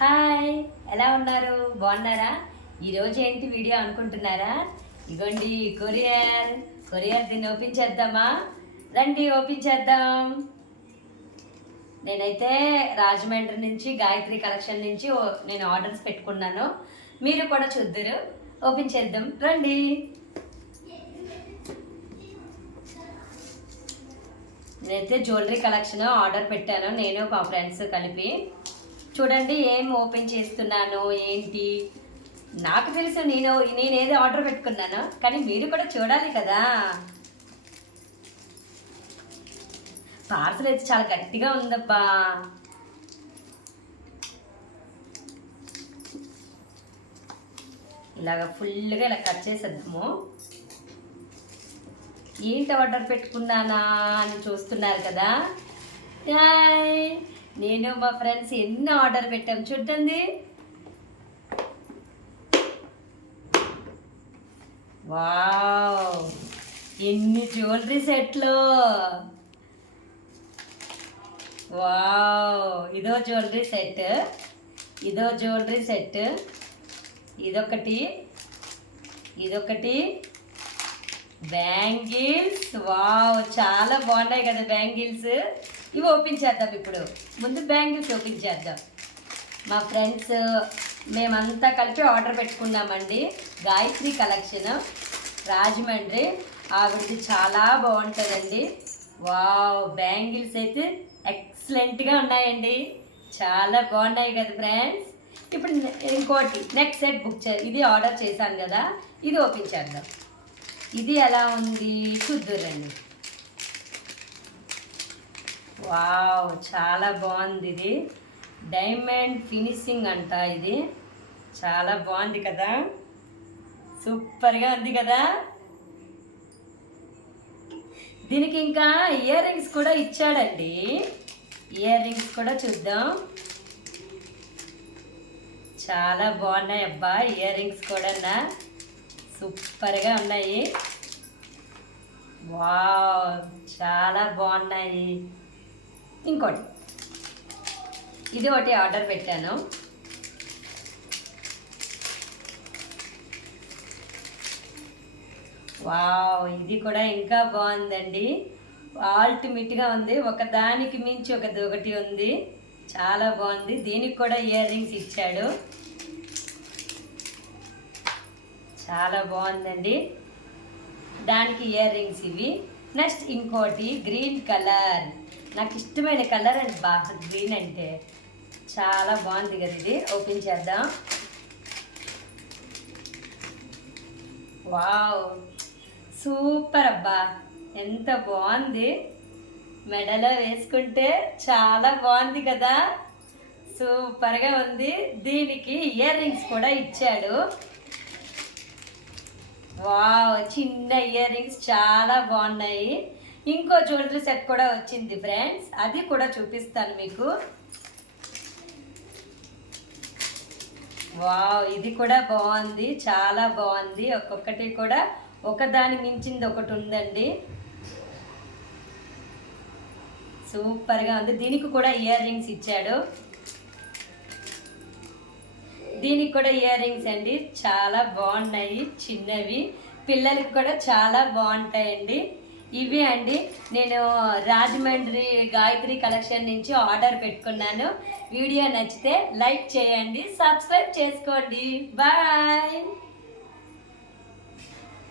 Hi ఎలా ఉన్నారు? బాగున్నారా? ఈరోజు ఏంటి వీడియో అనుకుంటున్నారా? ఇగోండి కొరియర్. కొరియర్ దీన్ని ఓపెన్ చేద్దామా? రండి ఓపెన్ చేద్దాం. నేనైతే రాజమండ్రి నుంచి గాయత్రి కలెక్షన్ నుంచి ఓ- నేను ఆర్డర్స్ పెట్టుకున్నాను. మీరు కూడా చూద్దరు. ఓపెన్ చేద్దాం. రండి. నేనైతే జ్యువెలరీ కలెక్షన్ ఆర్డర్ పెట్టాను. నేను మా ఫ్రెండ్స్ కలిపి. చూడండి ఏం ఓపెన్ చేస్తున్నాను ఏంటి? నాకు తెలుసు నేను నేనేదో ఆర్డర్ పెట్టుకున్నాను కానీ మీరు కూడా చూడాలి కదా. పార్సల్ అయితే చాలా గట్టిగా ఉందబ్బా. ఇలాగ ఫుల్గా ఇలా కట్ చేసేద్దాము. ఏంటి ఆర్డర్ పెట్టుకున్నానా అని చూస్తున్నారు కదా. హాయ్ నేను మా ఫ్రెండ్స్ ఎన్ని ఆర్డర్ పెట్టాం. చూడండి. వావ్! ఎన్ని జ్యువెలరీ సెట్లు! వావ్! ఇదో జ్యువెలరీ సెట్. ఇదో జ్యువెలరీ సెట్. ఇదొకటి. ఇదొకటి. బ్యాంగిల్స్. వావ్ చాలా బాగున్నాయి కదా బ్యాంగిల్స్. ఇవి ఓపెన్ చేద్దాం ఇప్పుడు. ముందు బ్యాంగిల్స్ ఓపెన్ చేద్దాం. మా ఫ్రెండ్స్ మేమంతా కలిపి ఆర్డర్ పెట్టుకున్నామండి. గాయత్రి కలెక్షన్ రాజమండ్రి. ఆవిడది చాలా బాగుంటుందండి. వావ్ బ్యాంగిల్స్ అయితే ఎక్సలెంట్గా ఉన్నాయండి. చాలా బాగున్నాయి కదా ఫ్రెండ్స్. ఇప్పుడు ఇంకోటి నెక్స్ట్ సెట్ బుక్ చే ఇది ఆర్డర్ చేశాను కదా. ఇది ఓపెన్ చేద్దాం. ఇది ఎలా ఉంది? చూద్దురండి వావ్ చాలా బాగుంది ఇది. డైమండ్ ఫినిషింగ్ అంట ఇది. చాలా బాగుంది కదా. సూపర్గా ఉంది కదా. దీనికి ఇంకా ఇయర్ రింగ్స్ కూడా ఇచ్చాడండి. ఇయర్ రింగ్స్ కూడా చూద్దాం. చాలా బాగున్నాయి అబ్బా ఇయర్ రింగ్స్ కూడా సూపర్గా ఉన్నాయి. వావ్ చాలా బాగున్నాయి. ఇంకోటి. ఇది ఒకటి ఆర్డర్ పెట్టాను. వావ్ ఇది కూడా ఇంకా బాగుందండి. ఆల్టిమేట్గా ఉంది. ఒకదానికి మించి ఒకది ఒకటి ఉంది. చాలా బాగుంది. దీనికి కూడా ఇయర్ రింగ్స్ ఇచ్చాడు. చాలా బాగుందండి. దానికి ఇయర్ రింగ్స్ ఇవి. నెక్స్ట్ ఇంకోటి గ్రీన్ కలర్ నాకు ఇష్టమైన కలర్ అండి బాగా గ్రీన్ అంటే. చాలా బాగుంది కదా ఇది. ఓపెన్ చేద్దాం. వావ్ సూపర్ అబ్బా. ఎంత బాగుంది. మెడలో వేసుకుంటే చాలా బాగుంది కదా. సూపర్గా ఉంది. దీనికి ఇయర్ రింగ్స్ కూడా ఇచ్చాడు. వావ్ చిన్న ఇయర్ రింగ్స్ చాలా బాగున్నాయి. ఇంకో జ్యువెలరీ సెట్ కూడా వచ్చింది ఫ్రెండ్స్. అది కూడా చూపిస్తాను మీకు. వావ్ ఇది కూడా బాగుంది చాలా బాగుంది. ఒక్కొక్కటి కూడా ఒకదాని మించింది ఒకటి ఉందండి. సూపర్గా ఉంది. దీనికి కూడా ఇయర్ రింగ్స్ ఇచ్చాడు. దీనికి కూడా ఇయర్ రింగ్స్ అండి. చాలా బాగున్నాయి చిన్నవి. పిల్లలకి కూడా చాలా బాగుంటాయండి. ఇవి అండి నేను రాజమండ్రి గాయత్రి కలెక్షన్ నుంచి ఆర్డర్ పెట్టుకున్నాను. వీడియో నచ్చితే లైక్ చేయండి సబ్స్క్రైబ్ చేసుకోండి. బాయ్!